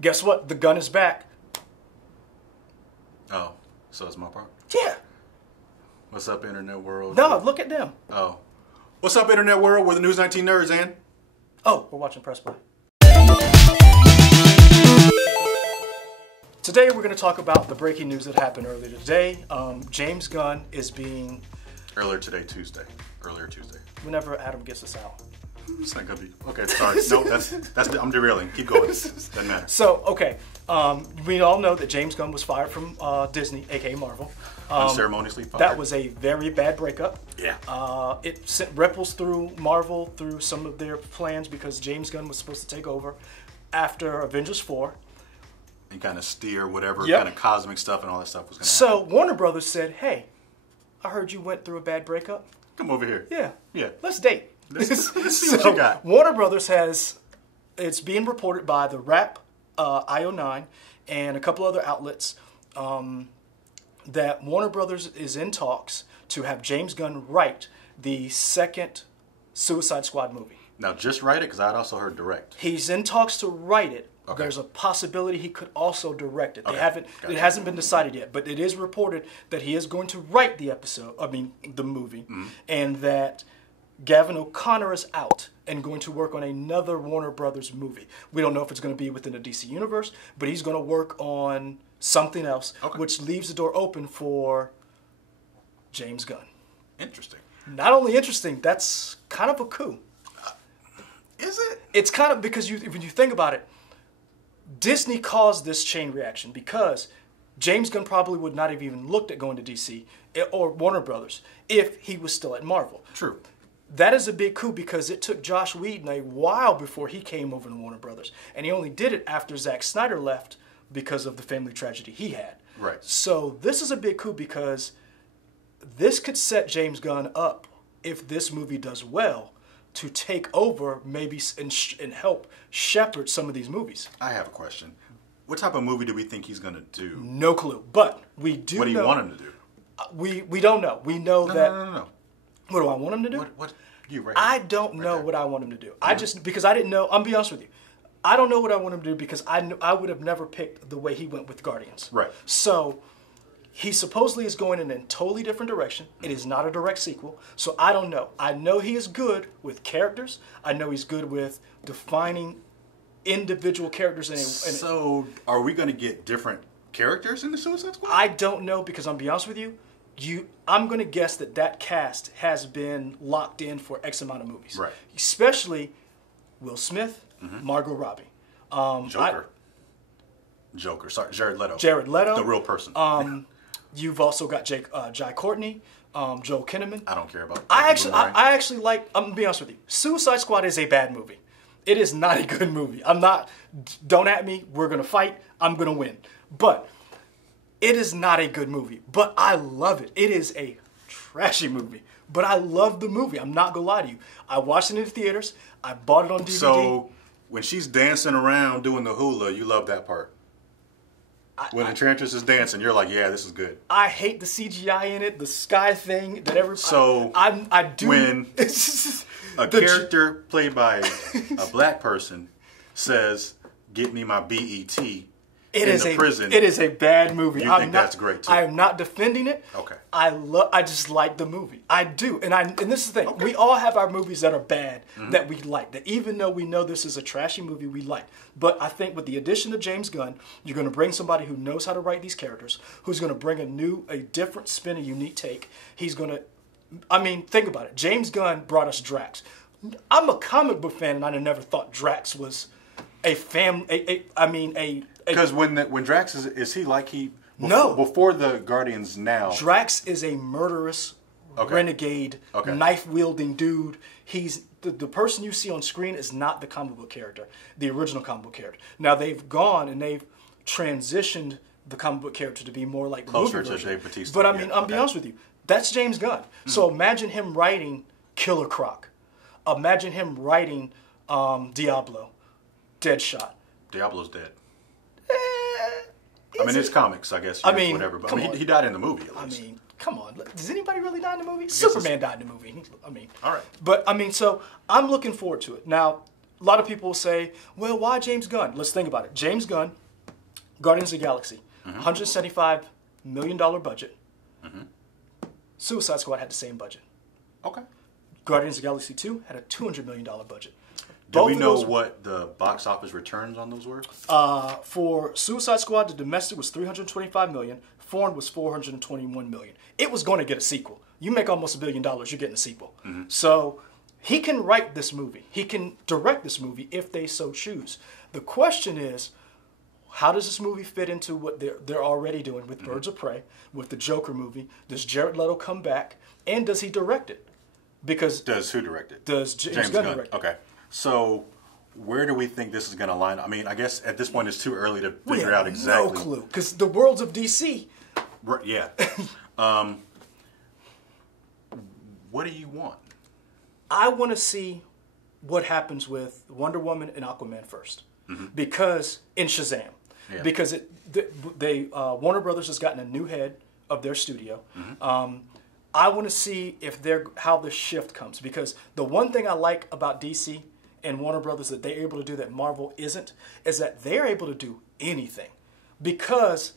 Guess what? The gun is back. Oh, so it's my part? Yeah. What's up, Internet World? No, look at them. Oh. What's up, Internet World? We're the News 19 Nerds, and... Oh, we're watching Press Play. Today we're going to talk about the breaking news that happened earlier today. James Gunn is being... Earlier Tuesday. Whenever Adam gets us out. It's not gonna be... Okay, sorry. No, that's I'm derailing. Keep going. Doesn't matter. So, okay. We all know that James Gunn was fired from Disney, aka Marvel. Unceremoniously fired. That was a very bad breakup. Yeah. It sent ripples through Marvel, through some of their plans, because James Gunn was supposed to take over after Avengers 4. And kind of steer whatever Yep. kind of cosmic stuff and all that stuff was going to So happen. Warner Brothers said, hey, I heard you went through a bad breakup. Come over here. Yeah. Yeah. Let's date. Let's see what you got. Warner Brothers it's being reported by the Rap, IO9, and a couple other outlets that Warner Brothers is in talks to have James Gunn write the second Suicide Squad movie. Now, just write it, because I'd also heard direct. He's in talks to write it. Okay. There's a possibility he could also direct it. They Okay. haven't. Got it. It hasn't been decided yet, but it is reported that he is going to write the the movie, and that Gavin O'Connor is out and going to work on another Warner Brothers movie. We don't know if it's going to be within the DC universe, but he's going to work on something else, which leaves the door open for James Gunn. Interesting. Not only interesting, that's kind of a coup. Is it? It's kind of, because when you think about it, Disney caused this chain reaction because James Gunn probably would not have even looked at going to DC or Warner Brothers if he was still at Marvel. True. That is a big coup because it took Josh Whedon a while before he came over to Warner Brothers. And he only did it after Zack Snyder left because of the family tragedy he had. Right. So this is a big coup because this could set James Gunn up, if this movie does well, to take over maybe and help shepherd some of these movies. I have a question. What type of movie do we think he's going to do? No clue. But we do know... What do you want him to do? We don't know. We know that... No. What do I want him to do? What you right I don't know what I want him to do. I just... Because I didn't know... I'm be honest with you. I don't know what I want him to do because I would have never picked the way he went with Guardians. Right. So... He supposedly is going in a totally different direction. It is not a direct sequel. So I don't know. I know he is good with characters. I know he's good with defining individual characters. So are we going to get different characters in the Suicide Squad? I don't know because I'm be honest with you. I'm going to guess that cast has been locked in for X amount of movies. Right. Especially Will Smith, Margot Robbie. Joker. Sorry, Jared Leto. The real person. You've also got Jai Courtney, Joel Kinnaman. I don't care about. I actually like. I'm gonna be honest with you. Suicide Squad is a bad movie. It is not a good movie. I'm not. Don't at me. We're gonna fight. I'm gonna win. But it is not a good movie. But I love it. It is a trashy movie. But I love the movie. I'm not gonna lie to you. I watched it in the theaters. I bought it on DVD. So when she's dancing around doing the hula, you love that part. When Enchantress is dancing, you're like, yeah, this is good. I hate the CGI in it, the sky thing that every. So I do. When a character played by a black person says, "Get me my BET," prison. It is a bad movie. You think that's great too? I am not defending it. Okay. I just like the movie. I do, and this is the thing. Okay. We all have our movies that are bad that we like. That even though we know this is a trashy movie, we like. But I think with the addition of James Gunn, you're going to bring somebody who knows how to write these characters, who's going to bring a different spin, a unique take. He's going to. I mean, think about it. James Gunn brought us Drax. I'm a comic book fan, and I never thought Drax was a family. Because when Drax is he like he no before the Guardians now Drax is a murderous renegade knife wielding dude. He's the person you see on screen is not the comic book character, the original comic book character. Now they've gone and they've transitioned the comic book character to be more like the closer movie to version. Dave Bautista. But I mean, I'll be honest with you, that's James Gunn. So imagine him writing Killer Croc. Imagine him writing Diablo, Deadshot. Diablo's dead. I mean, it's comics, I guess. Whatever. But he died in the movie, at least. I mean, come on. Does anybody really die in the movie? Superman died in the movie. All right. But, I mean, so I'm looking forward to it. Now, a lot of people will say, well, why James Gunn? Let's think about it. James Gunn, Guardians of the Galaxy, $175 million budget. Suicide Squad had the same budget. Okay. Guardians of the Galaxy 2 had a $200 million budget. Do we know what the box office returns on those were? For Suicide Squad, the domestic was $325 million. Foreign was $421 million. It was going to get a sequel. You make almost $1 billion, you're getting a sequel. So he can write this movie. He can direct this movie if they so choose. The question is, how does this movie fit into what they're already doing with Birds of Prey, with the Joker movie? Does Jared Leto come back? And does he direct it? Because does who direct it? Does James Gunn direct it? Okay. So where do we think this is going to line? I mean, I guess at this point it's too early to figure out exactly. No clue, because the worlds of DC. Yeah. What do you want? I want to see what happens with Wonder Woman and Aquaman first, because in Shazam, because Warner Brothers has gotten a new head of their studio. I want to see if how the shift comes, because the one thing I like about DC and Warner Brothers that they're able to do that Marvel isn't is that they're able to do anything, because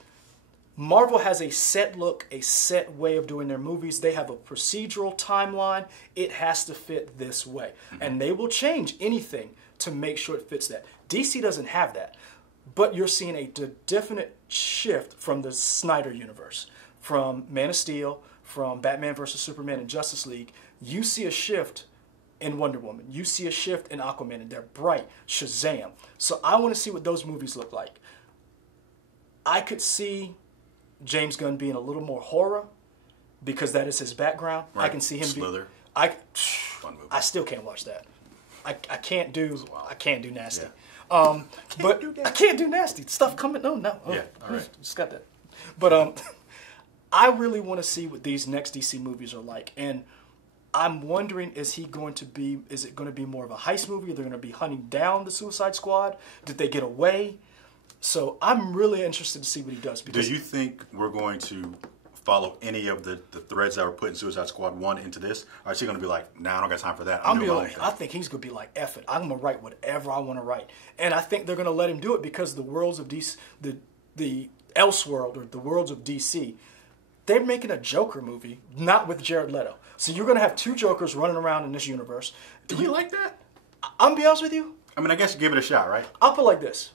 Marvel has a set look, a set way of doing their movies. They have a procedural timeline. It has to fit this way. And they will change anything to make sure it fits that. DC doesn't have that. But you're seeing a definite shift from the Snyder universe, from Man of Steel, from Batman vs. Superman and Justice League. You see a shift in Wonder Woman. You see a shift in Aquaman, and they're bright. Shazam. So I want to see what those movies look like. I could see James Gunn being a little more horror, because that is his background. Right. I can see him Slither. Fun movie. I still can't watch that. I can't do nasty. Yeah. I can't do nasty stuff coming. No. Yeah. All right. Just got that. But I really want to see what these next DC movies are like, and I'm wondering, is it going to be more of a heist movie? Are they going to be hunting down the Suicide Squad? Did they get away? So I'm really interested to see what he does. Do you think we're going to follow any of the threads that were put in Suicide Squad 1 into this? Or is he going to be like, nah, I don't got time for that. I think he's going to be like, F it. I'm going to write whatever I want to write. And I think they're going to let him do it, because the worlds of DC, the Elseworld, or the worlds of DC, they're making a Joker movie, not with Jared Leto. So you're going to have two Jokers running around in this universe. Do you like that? I'm going to be honest with you. I mean, I guess give it a shot, right? I'll put it like this.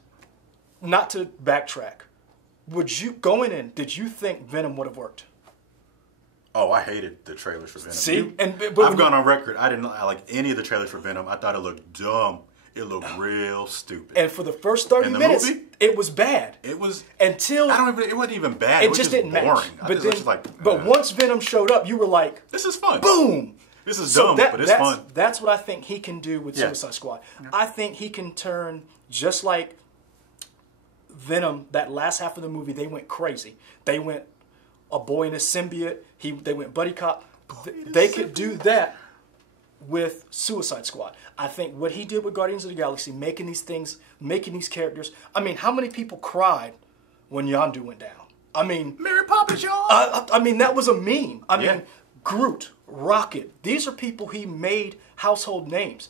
Not to backtrack. Did you think Venom would have worked? Oh, I hated the trailers for Venom. See? I've gone on record. I didn't like any of the trailers for Venom. I thought it looked dumb. It looked real stupid. And for the first 30 minutes, it was bad. It was until it wasn't even bad. It just didn't boring. Match. But once Venom showed up, you were like, "This is fun." Boom. This is dumb, but it's fun. That's what I think he can do with Suicide Squad. Yeah. I think he can turn, just like Venom, that last half of the movie, they went crazy. They went a boy and a symbiote. They went buddy cop. They could do that with Suicide Squad. I think what he did with Guardians of the Galaxy, making these characters. I mean, how many people cried when Yondu went down? I mean, Mary Poppins, y'all. I mean, that was a meme. I mean, Groot, Rocket. These are people he made household names.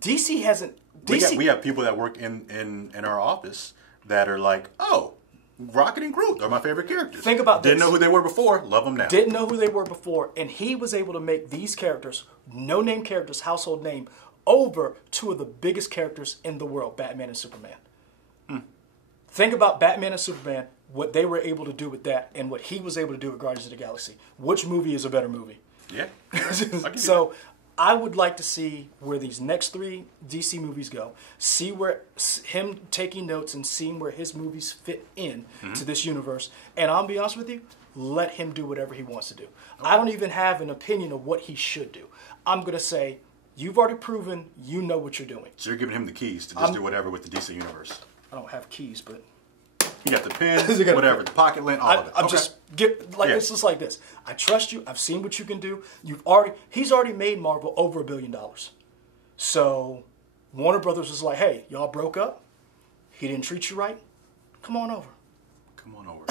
DC hasn't. We have people that work in our office that are like, oh, Rocket and Groot are my favorite characters. Think about this. Didn't know who they were before, love them now. Didn't know who they were before, and he was able to make these characters, no-name characters, household name, over two of the biggest characters in the world, Batman and Superman. Think about Batman and Superman, what they were able to do with that, and what he was able to do with Guardians of the Galaxy. Which movie is a better movie? Yeah. So I would like to see where these next 3 DC movies go, see where him taking notes and seeing where his movies fit in to this universe. And I'll be honest with you, let him do whatever he wants to do. I don't even have an opinion of what he should do. I'm going to say, you've already proven you know what you're doing. So you're giving him the keys to just do whatever with the DC universe. I don't have keys, but you got the pen, whatever, the pocket lint, all of it. It's just like this. I trust you. I've seen what you can do. He's already made Marvel over $1 billion. So Warner Brothers was like, hey, y'all broke up. He didn't treat you right. Come on over. Come on over.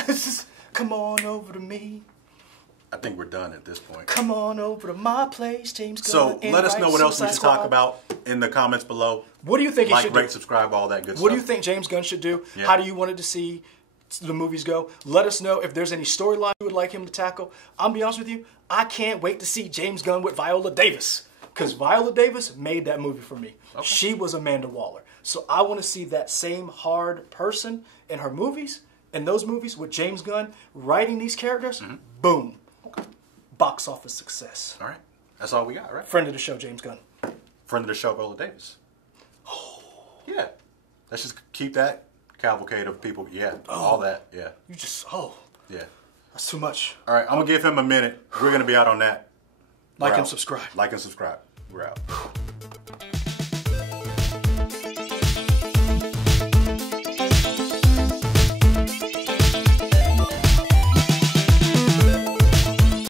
Come on over to me. I think we're done at this point. Come on over to my place, James Gunn. So let us know what else we should Suicide talk Squad. about in the comments below. What do you think he should rate, do? subscribe, all that good stuff. What do you think James Gunn should do? Yeah. How do you want it to see the movies go? Let us know if there's any storyline you would like him to tackle. I'll be honest with you, I can't wait to see James Gunn with Viola Davis. Because Viola Davis made that movie for me. Okay. She was Amanda Waller. So I want to see that same hard person in her movies, in those movies with James Gunn writing these characters. Mm-hmm. Boom. Okay. Box office success. All right. That's all we got, right? Friend of the show, James Gunn. Friend of the show, Viola Davis. Oh. Yeah. Let's just keep that cavalcade of people. Yeah. All that. Yeah. You just, Yeah. That's too much. All right. I'm going to give him a minute. We're going to be out on that. Like and subscribe. Like and subscribe. We're out.